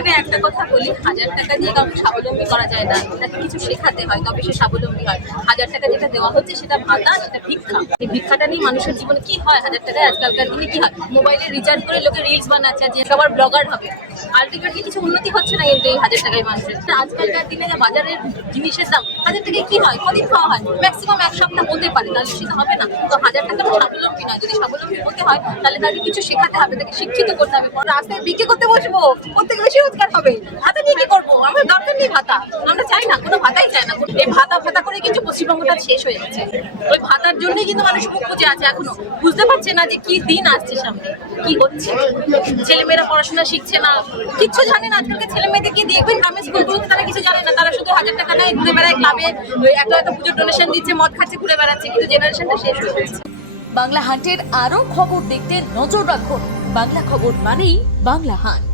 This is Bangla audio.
এখানে একটা কথা বলি, 1000 টাকা দিয়ে কাউকে স্বাবলম্বী করা যায় না, তাকে কিছু শেখাতে হয় তবে সে স্বাবলম্বী হয়। 1000 টাকা যেটা দেওয়া হচ্ছে সেটা ভাতা, সেটা ভিক্ষা। এই ভিক্ষাটা নিয়ে মানুষের জীবনে কি হয়? 1000 টাকায় আজকালকার দিনে কি হয়? মোবাইলে রিচার্জ করে লোকে রিলস বানাচ্ছে, যে সবার ব্লগার হবে। আলটিমেটলি কিছু উন্নতি হচ্ছে না কিন্তু এই 1000 টাকায় মানুষের। আজকালকার দিনে যা বাজারের জিনিসের দাম, 1000 টাকায় কি হয়? কদিন খাওয়া হয়? ম্যাক্সিমাম এক সপ্তাহ হতে পারে, তাহলে সেটা হবে না। তো 1000 টাকা স্বাবলম্বী নয়। যদি স্বাবলম্বী হতে হয় তাহলে তাকে কিছু শেখাতে হবে, তাকে শিক্ষিত করতে হবে। রাস্তায় বিক্রি করতে বসবো, প্রত্যেকে বেশি রোজগার হবে, ভাতা নিয়ে কি করবো? আমরা দরকার নেই ভাতা, আমরা চাই না, কোনো ভাতাই চাই না। এই ভাতা ভাতা করে কিন্তু পশ্চিমবঙ্গটা শেষ হয়ে যাচ্ছে। ওই ভাতার জন্যই কিন্তু মানুষ মুখ বুজে আছে এখনো, বুঝতে পারছে না যে কি দিন আসছে সামনে, কি হচ্ছে। ছেলেমেয়েরা পড়াশোনা শিখছে না, কিচ্ছু জানে না। আজকালকার ছেলে মেয়েদেরকে দেখবেন গ্রামের স্কুলগুলোতে, তারা কিছু জানে না। তারা শুধু 1000 টাকা নেয়, ঘুরে বেড়ায় ক্লাবে, এত এত পুজোর ডোনেশন দিচ্ছে, মদ খাচ্ছে, ঘুরে বেড়াচ্ছে, কিন্তু জেনারেশনটা শেষ হয়ে যাচ্ছে। বাংলা হান্টের আরও খবর দেখতে নজর রাখুন। বাংলা খবর মানেই বাংলা হান্ট।